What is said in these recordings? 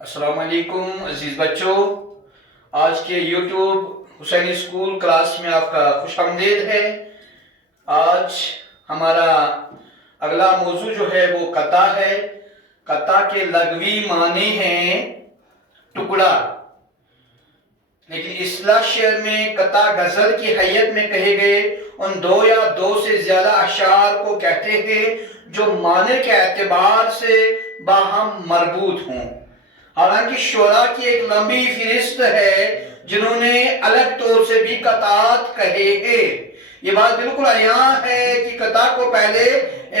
السلام علیکم عزیز بچوں، آج کے یوٹیوب حسینی اسکول کلاس میں آپ کا خوش آمدید ہے۔ آج ہمارا اگلا موضوع جو ہے وہ قطع ہے۔ قطع کے لغوی معنی ہیں ٹکڑا، لیکن اصطلاح شعر میں قطع غزل کی حیت میں کہے گئے ان دو یا دو سے زیادہ اشعار کو کہتے ہیں جو معنی کے اعتبار سے باہم مربوط ہوں۔ حالانکہ شعراء کی ایک لمبی فہرست ہے جنہوں نے الگ طور سے بھی قطعات کہے ہیں۔ یہ بات بالکل عیاں ہے کہ قطع کو پہلے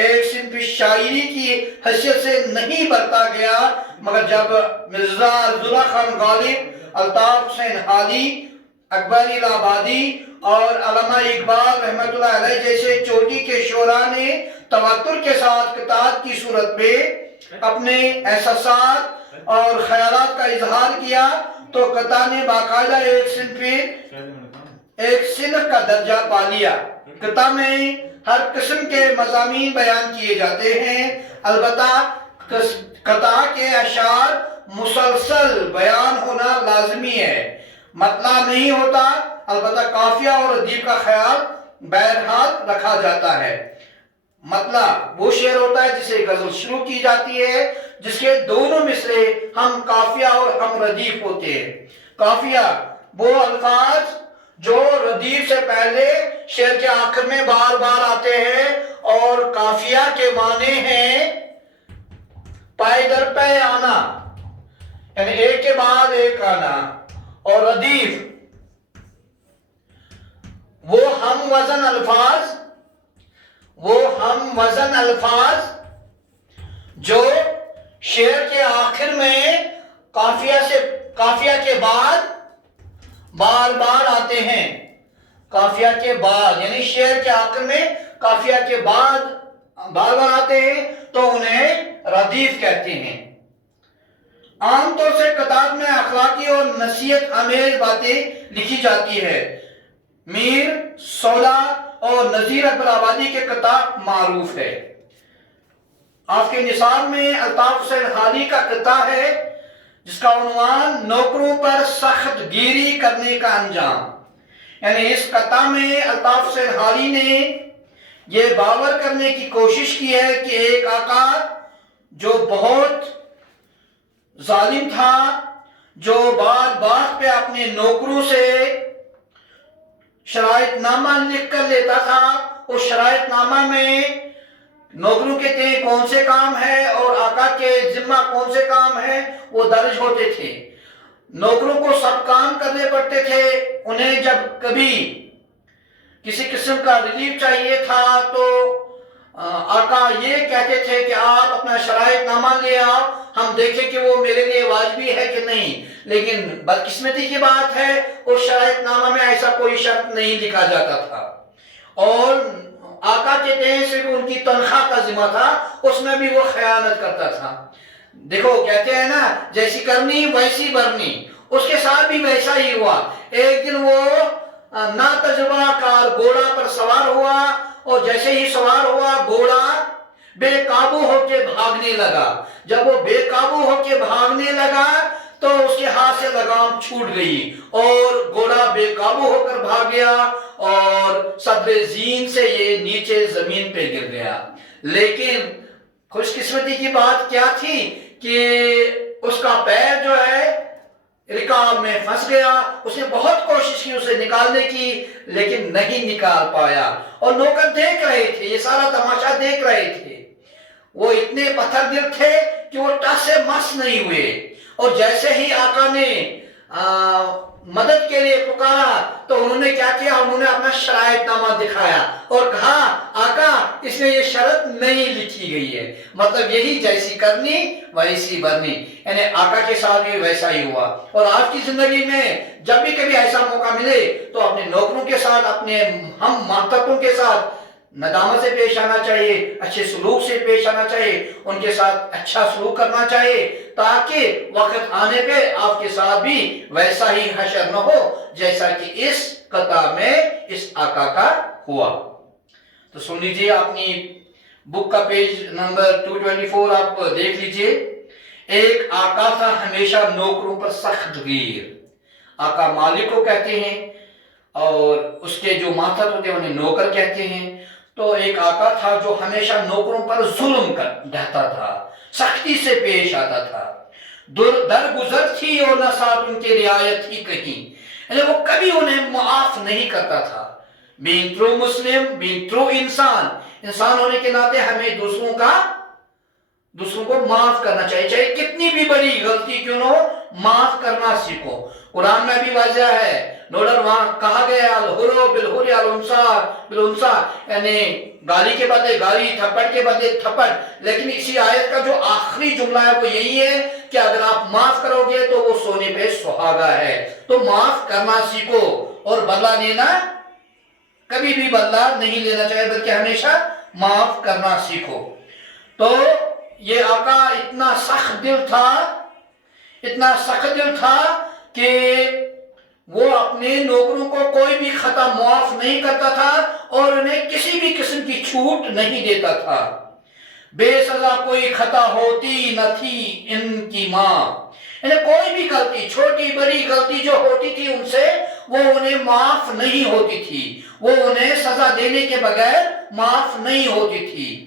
ایک صنف شاعری کی حیثیت سے نہیں برتا گیا، مگر جب مرزا عبداللہ خان غالب، الطاف حسین حالی، اکبر الہ آبادی اور علامہ اقبال رحمۃ اللہ علیہ جیسے چوٹی کے شعراء نے تواتر کے ساتھ قطعات کی صورت میں اپنے احساسات اور خیالات کا اظہار کیا تو قطع نے باقاعدہ ایک صنف کا درجہ پا لیا۔ قطع میں ہر قسم کے مضامین بیان کیے جاتے ہیں، البتہ قطع کے اشعار مسلسل بیان ہونا لازمی ہے، مطلع نہیں ہوتا، البتہ قافیہ اور ردیف کا خیال بہرحال رکھا جاتا ہے۔ مطلع وہ شعر ہوتا ہے جسے غزل شروع کی جاتی ہے جس کے دونوں مصرے ہم قافیہ اور ہم ردیف ہوتے ہیں۔ قافیہ وہ الفاظ جو ردیف سے پہلے شعر کے آخر میں بار بار آتے ہیں، اور قافیہ کے معنی ہیں پائے در پہ آنا، یعنی ایک کے بعد ایک آنا، اور ردیف وہ ہم وزن الفاظ جو شعر کے آخر میں قافیہ کے بعد بار بار آتے ہیں۔ قافیہ کے بعد یعنی شعر کے آخر میں قافیہ کے بعد بار بار آتے ہیں تو انہیں ردیف کہتے ہیں۔ عام طور سے قطعات میں اخلاقی اور نصیحت آمیز باتیں لکھی جاتی ہے۔ میر سودا اور نذیر اکبر آبادی کے قطع معروف ہے۔ آپ کے نصاب میں الطاف حسین حالی کا قطع ہے جس کا عنوان نوکروں پر سخت گیری کرنے کا انجام، یعنی اس قطع میں الطاف حسین حالی نے یہ باور کرنے کی کوشش کی ہے کہ ایک آقا جو بہت ظالم تھا، جو بات بات پہ اپنے نوکروں سے شرائط نامہ لکھ کر لیتا تھا، اس شرائط نامہ میں نوکروں کے تئیں کون سے کام ہے اور آقا کے ذمہ کون سے کام ہیں وہ درج ہوتے تھے۔ نوکروں کو سب کام کرنے پڑتے تھے، انہیں جب کبھی کسی قسم کا ریلیف چاہیے تھا تو آقا یہ کہتے تھے کہ آپ اپنا شرائط نامہ لے آؤ، ہم دیکھیں کہ وہ میرے لیے واجبی ہے کہ نہیں۔ لیکن بدقسمتی کی بات ہے اس شرائط نامہ میں ایسا کوئی شرط نہیں لکھا جاتا تھا، اور آقا کے تئیں صرف ان کی تنخواہ کا ذمہ تھا، اس میں بھی وہ خیانت کرتا تھا۔ دیکھو کہتے ہیں نا جیسی کرنی ویسی برنی، اس کے ساتھ بھی ویسا ہی ہوا۔ ایک دن وہ ناتجربہ کار گھوڑا پر سوار ہوا، اور جیسے ہی سوار ہوا گھوڑا بے قابو ہو کے بھاگنے لگا۔ جب وہ بے قابو ہو کے بھاگنے لگا تو اس کے ہاتھ سے لگام چھوٹ گئی اور گھوڑا بے قابو ہو کر بھاگ گیا اور صدر زین سے یہ نیچے زمین پہ گر گیا۔ لیکن خوش قسمتی کی بات کیا تھی کہ اس کا پیر جو ہے رکاب میں پھنس گیا۔ اس نے بہت کوشش کی اسے نکالنے کی لیکن نہیں نکال پایا، اور نوکر دیکھ رہے تھے، یہ سارا تماشا دیکھ رہے تھے۔ وہ اتنے پتھر دل تھے کہ وہ ٹس سے مس نہیں ہوئے، اور جیسے ہی آقا نے مدد کے لیے پکارا تو انہوں نے کیا کیا، انہوں نے اپنا شرائط نامہ دکھایا اور کہا آقا اس میں یہ شرط نہیں لکھی گئی ہے، مطلب یہی جیسی کرنی ویسی برنی، یعنی آقا کے ساتھ بھی ویسا ہی ہوا۔ اور آپ کی زندگی میں جب بھی کبھی ایسا موقع ملے تو اپنے نوکروں کے ساتھ، اپنے ہم ماتحتوں کے ساتھ ندامت سے پیش آنا چاہیے، اچھے سلوک سے پیش آنا چاہیے، ان کے ساتھ اچھا سلوک کرنا چاہیے تاکہ وقت آنے پہ آپ کے ساتھ بھی ویسا ہی حشر نہ ہو جیسا کہ اس قطع میں اس آقا کا ہوا۔ تو سن لیجئے، اپنی بک کا پیج نمبر 224 آپ دیکھ لیجئے۔ ایک آقا تھا ہمیشہ نوکروں پر سخت گیر. آقا مالک کو کہتے ہیں اور اس کے جو ماتحت ہوتے ہیں انہیں نوکر کہتے ہیں. تو ایک آقا تھا جو ہمیشہ نوکروں پر ظلم رہتا تھا, سختی سے پیش آتا تھا. درگزر تھی اور نہ ساتھ ان کی رعایت تھی کہیں, یعنی وہ کبھی انہیں معاف نہیں کرتا تھا. being true Muslim, being true انسان ہونے کے ناطے ہمیں دوسروں کو معاف کرنا چاہیے, چاہے کتنی بھی بڑی غلطی کیوں نہ ہو, معاف کرنا سیکھو. قرآن میں بھی واضح ہے, نوڈر وہاں کہا گیا الحر بالحر الانثى بالانثى, یعنی گالی کے بدلے گالی, تھپڑ کے بدلے تھپڑ. لیکن اسی آیت کا جو آخری جملہ ہے وہ یہی ہے کہ اگر آپ معاف کرو گے تو وہ سونے پہ سہاگا ہے. تو معاف کرنا سیکھو, اور بدلہ لینا کبھی بھی بدلہ نہیں لینا چاہیے بلکہ ہمیشہ معاف کرنا سیکھو. تو یہ آقا اتنا سخت دل تھا کہ وہ اپنے نوکروں کو کوئی بھی خطا معاف نہیں کرتا تھا اور انہیں کسی بھی قسم کی چھوٹ نہیں دیتا تھا. بے سزا کوئی خطا ہوتی نہ تھی ان کی ماں, یعنی کوئی بھی غلطی, چھوٹی بڑی غلطی جو ہوتی تھی ان سے وہ انہیں معاف نہیں ہوتی تھی, وہ انہیں سزا دینے کے بغیر معاف نہیں ہوتی تھی.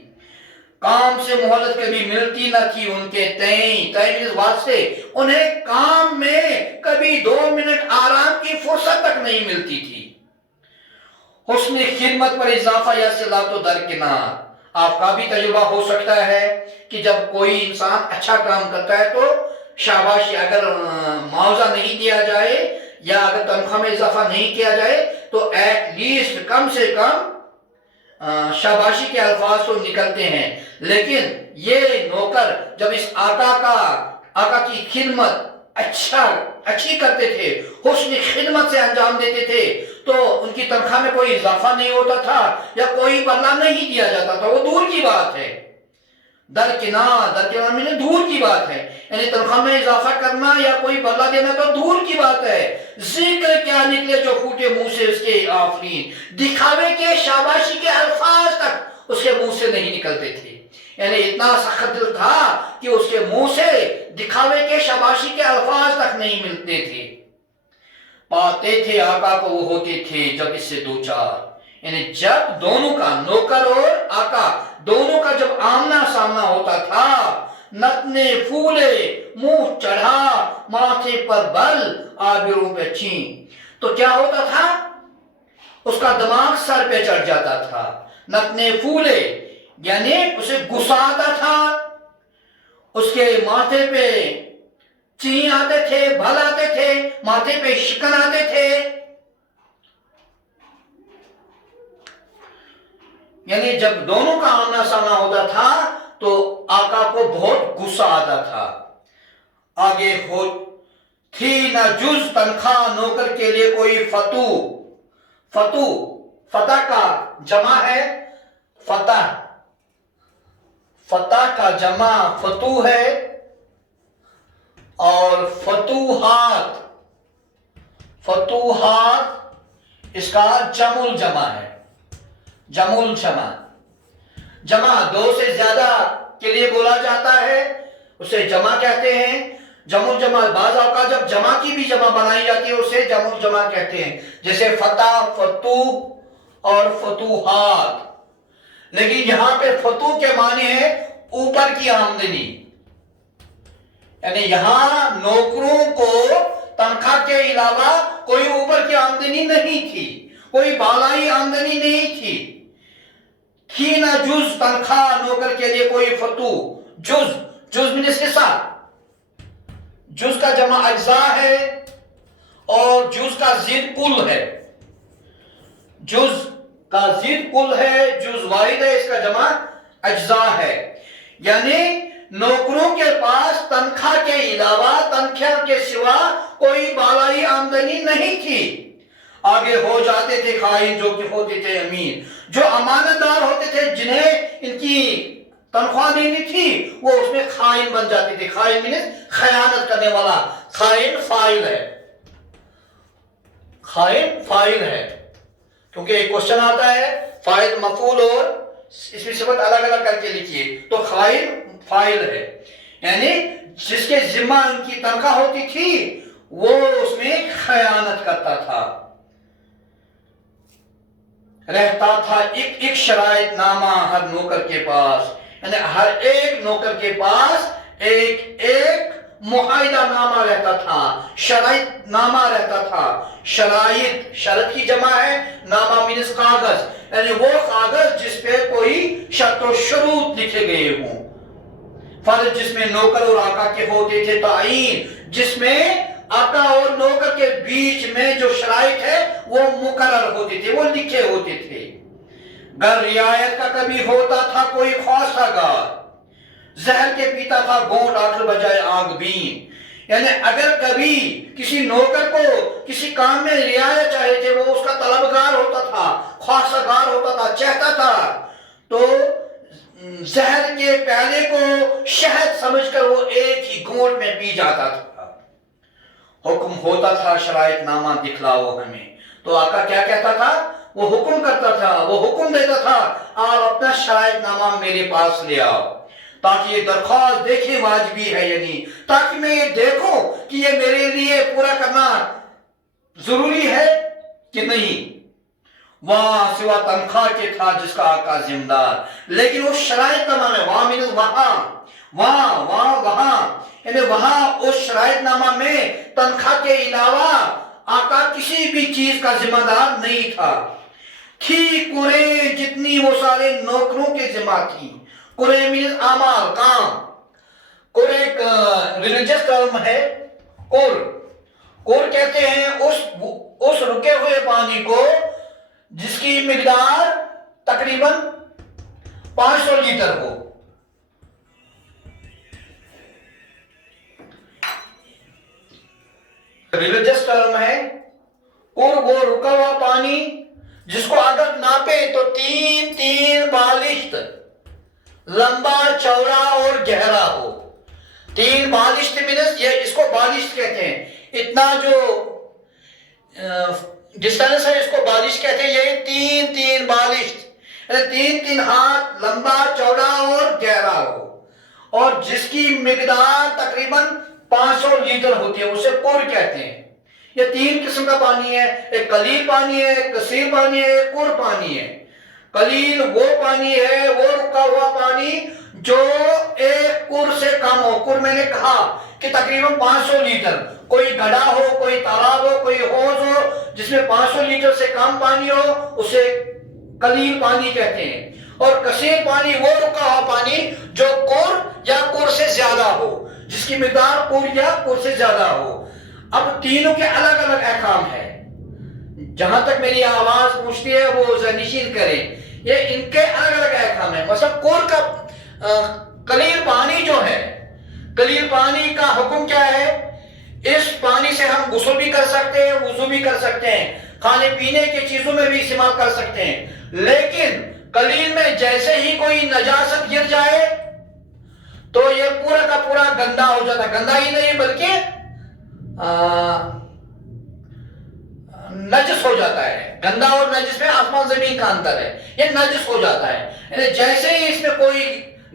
کام سے مہلت کبھی ملتی نہ تھی ان کے تئیں واسطے, انہیں کام میں کبھی 2 منٹ آرام کی فرصت تک نہیں ملتی تھی. حسن خدمت پر اضافہ یا صلات و درکنار. آپ کا بھی تجربہ ہو سکتا ہے کہ جب کوئی انسان اچھا کام کرتا ہے تو شاباشی, اگر معاوضہ نہیں دیا جائے یا اگر تنخواہ میں اضافہ نہیں کیا جائے تو ایٹ لیسٹ کم سے کم شاباشی کے الفاظ تو نکلتے ہیں. لیکن یہ نوکر جب اس آقا کی خدمت اچھی کرتے تھے, حسن خدمت سے انجام دیتے تھے, تو ان کی تنخواہ میں کوئی اضافہ نہیں ہوتا تھا یا کوئی بدلہ نہیں دیا جاتا تھا, وہ دور کی بات ہے. درکنار میں دور کی بات ہے, یعنی تنخواہ میں اضافہ کرنا یا کوئی بدلہ دینا تو دور کی بات ہے. ذکر کیا نکلے جو پھوٹے منہ سے اس کے آفرین, دکھاوے کے شاباشی کے الفاظ تک اس کے منہ سے نہیں نکلتے تھے. یعنی اتنا سخت دل تھا کہ اس کے منہ سے دکھاوے کے شاباشی کے الفاظ تک نہیں ملتے تھے. پاتے تھے آقا کو وہ ہوتے تھے جب اس سے 2 4, یعنی جب دونوں کا, نوکر اور آقا دونوں کا جب آمنا سامنا ہوتا تھا, نتنے پھولے منہ چڑھا ماتھے پر بل آبروں پہ چین, تو کیا ہوتا تھا, اس کا دماغ سر پہ چڑھ جاتا تھا. نتنے پھولے یعنی اسے غصہ آتا تھا, اس کے ماتھے پہ چین آتے تھے, بھل آتے تھے, ماتھے پہ شکن آتے تھے. یعنی جب دونوں کا آمنا سامنا ہوتا تھا تو آقا کو بہت غصہ آتا تھا. آگے ہو تھی نہ جز تنخواہ نوکر کے لیے کوئی فتح کا جمع ہے, فتح کا جمع فتو ہے, اور فتوحات اس کا جمع ہے. جمع 2 سے زیادہ کے لیے بولا جاتا ہے, اسے جمع کہتے ہیں. جمع بعض اوقات جب جمع کی بھی جمع بنائی جاتی ہے اسے جمع کہتے ہیں, جیسے فتح, فتوح اور فتوحات. لیکن یہاں پہ فتوح کے معنی ہے اوپر کی آمدنی, یعنی یہاں نوکروں کو تنخواہ کے علاوہ کوئی اوپر کی آمدنی نہیں تھی, کوئی بالائی آمدنی نہیں تھی. تھی نہ جز تنخواہ نوکر کے لیے کوئی فتو, جز میں حصہ, جز کا جمع اجزاء ہے اور جز کا ضد کل ہے. جز کا ضد کل ہے, جز واحد ہے, اس کا جمع اجزاء ہے. یعنی نوکروں کے پاس تنخواہ کے علاوہ, تنخواہ کے سوا کوئی بالائی آمدنی نہیں تھی. آگے ہو جاتے تھے خائن جو کہ ہوتے تھے امین, جو امانت دار ہوتے تھے جنہیں ان کی تنخواہ دینی تھی وہ اس میں خائن بن جاتے تھے. خائن مینس خیانت کرنے والا, خائن فاعل ہے, کیونکہ ایک کوشچن آتا ہے فاعل مفعول اور اس میں صفت الگ الگ کر کے لکھیے, تو خائن فاعل ہے. یعنی جس کے ذمہ ان کی تنخواہ ہوتی تھی وہ اس میں خیانت کرتا تھا، رہتا تھا ایک شرائط نامہ ہر نوکر کے پاس، یعنی ہر ایک نوکر کے پاس ایک معاہدہ نامہ رہتا تھا، شرائط نامہ رہتا تھا۔ شرائط شرط کی جمع ہے، نامہ مینس کاغذ، یعنی وہ کاغذ جس پہ کوئی شرط و شروط لکھے گئے ہوں۔ فرض جس میں نوکر اور آقا کے ہوتے تھے تعین، جس میں آقا اور نوکر کے بیچ میں جو شرائط ہے وہ مقرر ہوتے تھے، وہ لکھے ہوتے تھے۔ گر رعایت کا کبھی ہوتا تھا کوئی خواستہ گار، زہر کے پیتا تھا گھونٹ آخر بجائے آگ بین، یعنی اگر کبھی کسی نوکر کو کسی کام میں رعایت چاہے تھے، وہ اس کا طلبگار ہوتا تھا، خواستہ گار ہوتا تھا، چاہتا تھا، تو زہر کے پیالے کو شہد سمجھ کر وہ ایک ہی گھونٹ میں پی جاتا تھا۔ حکم ہوتا تھا شرائط نامہ دکھلاؤ ہمیں، تو آقا کیا کہتا تھا؟ وہ حکم کرتا تھا، وہ حکم دیتا تھا آپ اپنا شرائط نامہ میرے پاس لے آؤ، تاکہ یہ درخواست دیکھیں واجبی ہے یا نہیں، تاکہ میں یہ دیکھوں کہ یہ میرے لیے پورا کرنا ضروری ہے کہ نہیں۔ وہاں سوا تنخواہ کے تھا جس کا آقا ذمہ دار، لیکن وہ شرائط نامہ میں وہاں مینس وہاں یعنی وہاں اس شرائط نامہ میں تنخواہ کے علاوہ آقا کسی بھی چیز کا ذمہ دار نہیں تھا۔ تھی قرے جتنی وہ سارے نوکروں کے ذمہ تھی۔ قرے مینس اعمال، کام۔ قرے ریلیجس ٹرم ہے، قر کہتے ہیں اس رکے ہوئے پانی کو جس کی مقدار تقریباً 500 لیٹر ہو۔ ریلیجس ٹرم ہے قر، وہ رکا ہوا پانی جس کو اگر ناپے تو تین بالشت لمبا، چوڑا اور گہرا ہو۔ 3 بالشت مینس یہ اس کو بالشت کہتے ہیں، اتنا جو ڈسٹنس ہے اس کو بالشت کہتے ہیں۔ یہ تین بالشت یعنی 3 ہاتھ لمبا، چوڑا اور گہرا ہو، اور جس کی مقدار تقریباً 500 لیٹر ہوتی ہے، اسے قر کہتے ہیں۔ یہ 3 قسم کا پانی ہے، ایک قلیل پانی ہے، ایک کثیر پانی ہے، ایک قر پانی ہے۔ قلیل وہ پانی ہے، وہ رکا ہوا پانی جو ایک قر سے کم ہو۔ قر میں نے کہا کہ تقریباً 500 لیٹر، کوئی گڑھا ہو، کوئی تالاب ہو، کوئی حوض ہو جس میں 500 لیٹر سے کم پانی ہو، اسے قلیل پانی کہتے ہیں۔ اور کثیر پانی وہ رکا ہوا پانی جو قر یا قر سے زیادہ ہو، جس کی مقدار قر یا قر سے زیادہ ہو۔ اب تینوں کے الگ الگ احکام ہیں، جہاں تک میری آواز پہنچتی ہے وہ ذہنشین کریں، یہ ان کے الگ الگ احکام ہیں۔ مثلا قر کا قلیل پانی جو ہے، قلیل پانی کا حکم کیا ہے؟ اس پانی سے ہم غسل بھی کر سکتے ہیں، وضو بھی کر سکتے ہیں، کھانے پینے کی چیزوں میں بھی استعمال کر سکتے ہیں، لیکن قلیل میں جیسے ہی کوئی نجاست گر جائے تو یہ پورا کا پورا گندا ہو جاتا ہے۔ گندا ہی نہیں بلکہ نجس ہو جاتا ہے۔ گندا اور نجس میں آسمان زمین کا اندر ہے، یہ نجس ہو جاتا ہے، یعنی جیسے ہی اس میں کوئی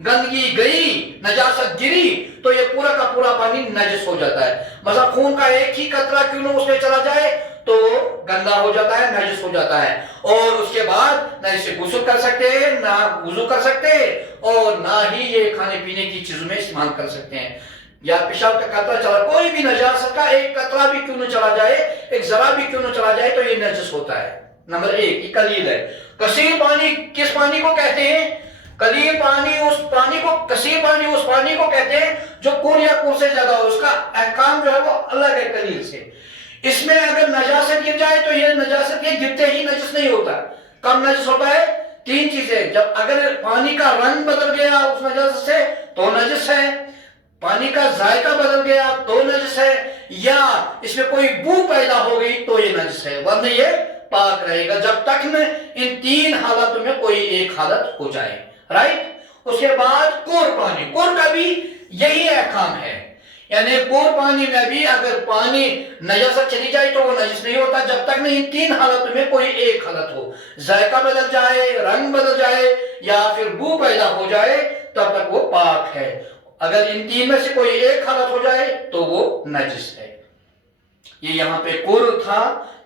گندگی گئی، نجاست گری، تو یہ پورا کا پورا پانی نجس ہو جاتا ہے۔ مثلا خون کا ایک ہی قطرہ کیوں نہ اس میں چلا جائے تو گندا ہو جاتا ہے، نجس ہو جاتا ہے، اور اس کے بعد نہ اسے غسل کر سکتے ہیں، نہ وضو کر سکتے ہیں، اور نہ ہی یہ کھانے پینے کی چیزوں میں استعمال کر سکتے ہیں۔ یا پیشاب کا قطرہ چلا، کوئی بھی نجاست کا ایک قطرہ بھی کیوں نہ چلا جائے، ایک ذرہ بھی کیوں نہ چلا جائے تو یہ نجس ہوتا ہے۔ نمبر 1 یہ قلیل ہے۔ کثیر پانی کس پانی کو کہتے ہیں؟ قلیل پانی اس پانی کو، کثیر پانی اس پانی کو کہتے ہیں جو قر یا قر سے زیادہ ہو، اس کا احکام جو ہے وہ الگ ہے قلیل سے۔ اس میں اگر نجاست گر جائے تو یہ نجاست یہ گرتے ہی نجس نہیں ہوتا۔ کب نجس ہوتا ہے؟ 3 چیزیں، جب اگر پانی کا رنگ بدل گیا اس نجاست سے تو نجس ہے، پانی کا ذائقہ بدل گیا تو نجس ہے، یا اس میں کوئی بو پیدا ہو گئی تو یہ نجس ہے، ورنہ یہ پاک رہے گا جب تک میں ان 3 حالتوں میں کوئی ایک حالت ہو جائے، رائٹ۔ اس کے بعد قر پانی، قر کا بھی یہی احکام ہے، یعنی قر پانی میں بھی اگر پانی نجاست چلی جائے تو وہ نجس نہیں ہوتا جب تک نہیں ان 3 حالتوں میں کوئی ایک حالت ہو، ذائقہ بدل جائے، رنگ بدل جائے یا پھر بو پیدا ہو جائے، تب تک وہ پاک ہے۔ اگر ان تین میں سے کوئی ایک حالت ہو جائے تو وہ نجس ہے. یہ یہاں پہ کور تھا،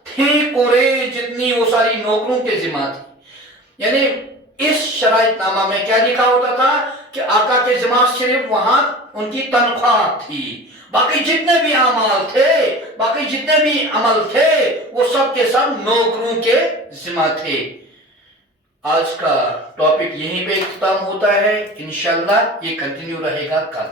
تھے کوریں جتنی وہ ساری نوکروں کے ذمہ تھی. یعنی اس شرائط نامہ میں کیا لکھا ہوتا تھا کہ آقا کے ذمہ صرف وہاں ان کی تنخواہ تھی، باقی جتنے بھی اعمال تھے، باقی جتنے بھی عمل تھے وہ سب کے سب نوکروں کے ذمہ تھے. آج کا ٹاپک یہیں پہ اختتام ہوتا ہے، انشاءاللہ یہ کنٹینیو رہے گا کل.